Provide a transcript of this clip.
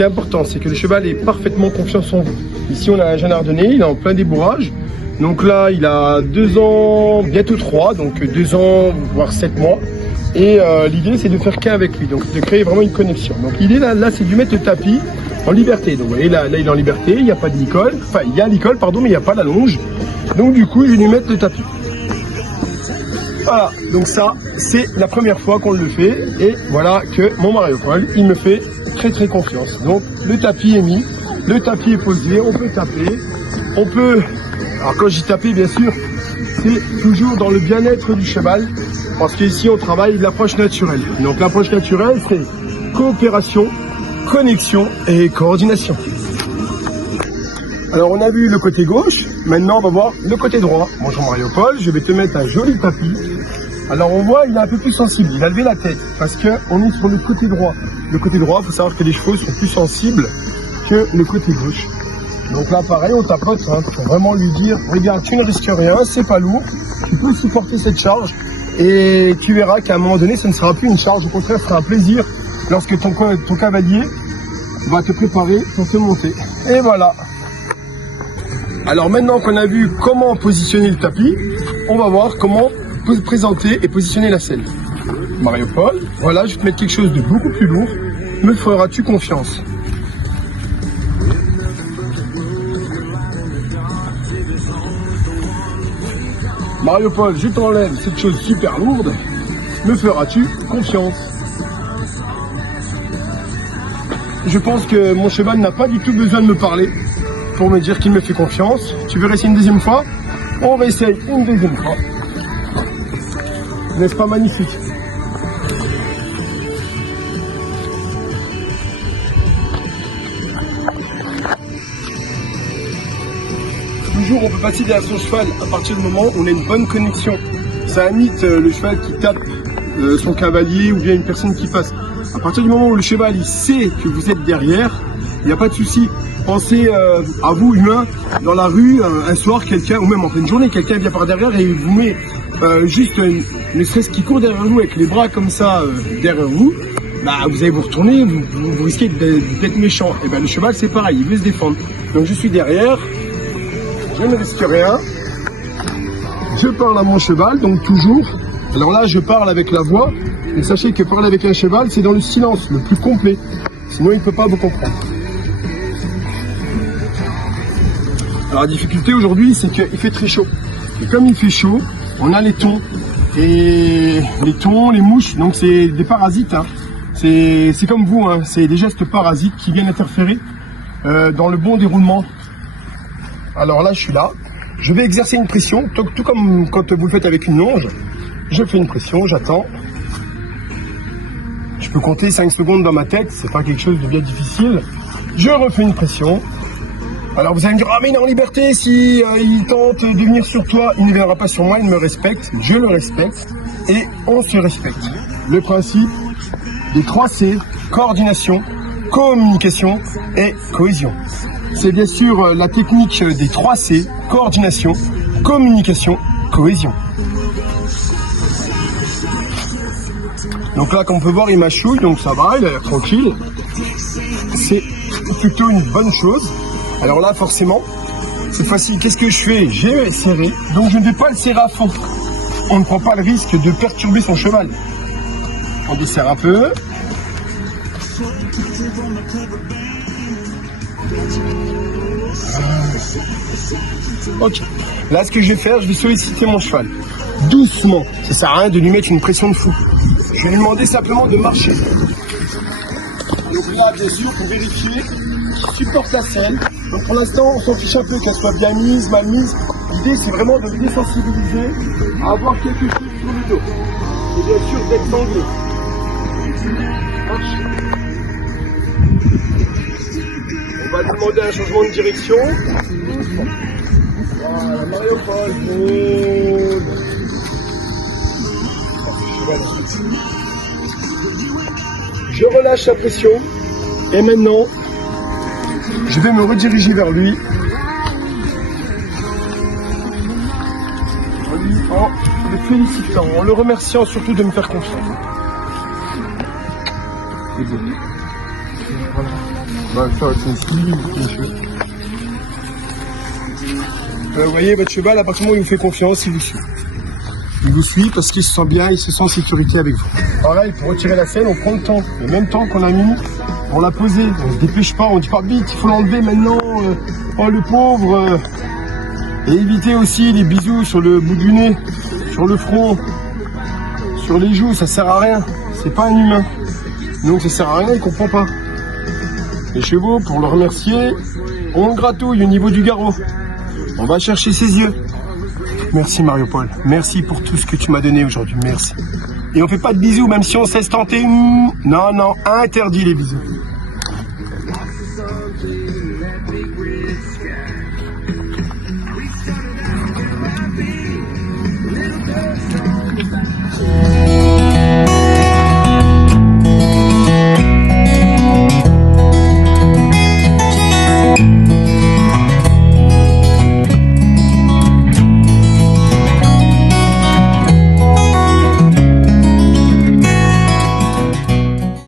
qui est important, c'est que le cheval ait parfaitement confiance en vous. Ici, on a un jeune Ardennais, il est en plein débourrage. Donc là, il a 2 ans, bientôt 3, donc 2 ans, voire 7 mois. Et l'idée, c'est de faire qu'un avec lui, donc de créer vraiment une connexion. Donc l'idée, là c'est de lui mettre le tapis en liberté. Donc vous voyez, là il est en liberté, il n'y a pas de licol. Enfin, il y a licol, pardon, mais il n'y a pas la longe. Donc du coup, je vais lui mettre le tapis. Voilà, donc ça, c'est la première fois qu'on le fait. Et voilà que mon Mariupol, il me fait très confiance. Donc le tapis est mis, le tapis est posé, on peut taper, on peut... Alors quand j'y taper, bien sûr, c'est toujours dans le bien-être du cheval, parce qu'ici on travaille l'approche naturelle. Donc l'approche naturelle, c'est coopération, connexion et coordination. Alors on a vu le côté gauche, maintenant on va voir le côté droit. Bonjour Mariupol, je vais te mettre un joli tapis. Alors on voit, il est un peu plus sensible, il a levé la tête, parce qu'on est sur le côté droit. Le côté droit, il faut savoir que les chevaux sont plus sensibles que le côté gauche. Donc là, pareil, on tapote, hein, pour vraiment lui dire, regarde, tu ne risques rien, c'est pas lourd, tu peux supporter cette charge, et tu verras qu'à un moment donné, ce ne sera plus une charge, au contraire, ce sera un plaisir lorsque ton cavalier va te préparer pour se monter. Et voilà. Alors maintenant qu'on a vu comment positionner le tapis, on va voir comment présenter et positionner la selle. Mariupol, voilà, je vais te mettre quelque chose de beaucoup plus lourd, me feras-tu confiance? Mariupol, je t'enlève cette chose super lourde, me feras-tu confiance? Je pense que mon cheval n'a pas du tout besoin de me parler pour me dire qu'il me fait confiance. Tu veux essayer une deuxième fois? On va essayer une deuxième fois. N'est-ce pas magnifique? Toujours, on peut passer derrière son cheval à partir du moment où on a une bonne connexion. Ça imite le cheval qui tape son cavalier ou bien une personne qui passe. À partir du moment où le cheval il sait que vous êtes derrière, il n'y a pas de souci. Pensez à vous, humain, dans la rue, un soir, quelqu'un, ou même en pleine journée, quelqu'un vient par derrière et il vous met juste ne serait-ce qu'il court derrière vous avec les bras comme ça derrière vous, bah, vous allez vous retourner, vous risquez d'être méchant. Et ben le cheval c'est pareil, il veut se défendre. Donc je suis derrière, je ne risque rien, je parle à mon cheval, donc toujours. Alors là je parle avec la voix, mais sachez que parler avec un cheval c'est dans le silence le plus complet, sinon il ne peut pas vous comprendre. Alors la difficulté aujourd'hui c'est qu'il fait très chaud. Et comme il fait chaud, on a les thons. Et les thons, les mouches, donc c'est des parasites. Hein. C'est comme vous, hein. C'est des gestes parasites qui viennent interférer dans le bon déroulement. Alors là je suis là, je vais exercer une pression, tout comme quand vous le faites avec une longe. Je fais une pression, j'attends. Je peux compter 5 secondes dans ma tête, c'est pas quelque chose de bien difficile. Je refais une pression. Alors vous allez me dire, ah mais il est en liberté, si il tente de venir sur toi, il ne viendra pas sur moi, il me respecte, je le respecte, et on se respecte. Le principe des 3 C, coordination, communication et cohésion. C'est bien sûr la technique des 3 C, coordination, communication, cohésion. Donc là, comme on peut voir, il mâchouille, donc ça va, il a l'air tranquille. C'est plutôt une bonne chose. Alors là, forcément, cette fois-ci, qu'est-ce que je fais? J'ai serré, donc je ne vais pas le serrer à fond. On ne prend pas le risque de perturber son cheval. On desserre un peu. Ok. Là, ce que je vais faire, je vais solliciter mon cheval. Doucement. Ça sert à rien de lui mettre une pression de fou. Je vais lui demander simplement de marcher. Donc là, bien sûr, pour vérifier, je supporte la selle. Donc pour l'instant, on s'en fiche un peu qu'elle soit bien mise, mal mise. L'idée, c'est vraiment de le désensibiliser à avoir quelque chose sur le dos. Et bien sûr, d'être sanglé. On va lui demander un changement de direction. Voilà, Mariupol, je relâche la pression. Et maintenant, je vais me rediriger vers lui. En le félicitant, en le remerciant surtout de me faire confiance. Voilà. Bah, ça, c'est suivi, monsieur. Vous voyez, votre cheval, à partir du moment où il vous fait confiance, il vous suit. Il vous suit parce qu'il se sent bien, il se sent en sécurité avec vous. Alors là, pour retirer la selle, on prend le temps. Le même temps qu'on a mis pour la poser. On se dépêche pas, on dit pas vite, il faut l'enlever maintenant. Oh le pauvre. Et éviter aussi les bisous sur le bout du nez, sur le front, sur les joues, ça sert à rien. C'est pas un humain. Donc ça sert à rien, il comprend pas. Les chevaux, pour le remercier, on le gratouille au niveau du garrot. On va chercher ses yeux. Merci Mario Paul. Merci pour tout ce que tu m'as donné aujourd'hui. Merci. Et on fait pas de bisous, même si on sait se tenter. Non, non, interdit les bisous.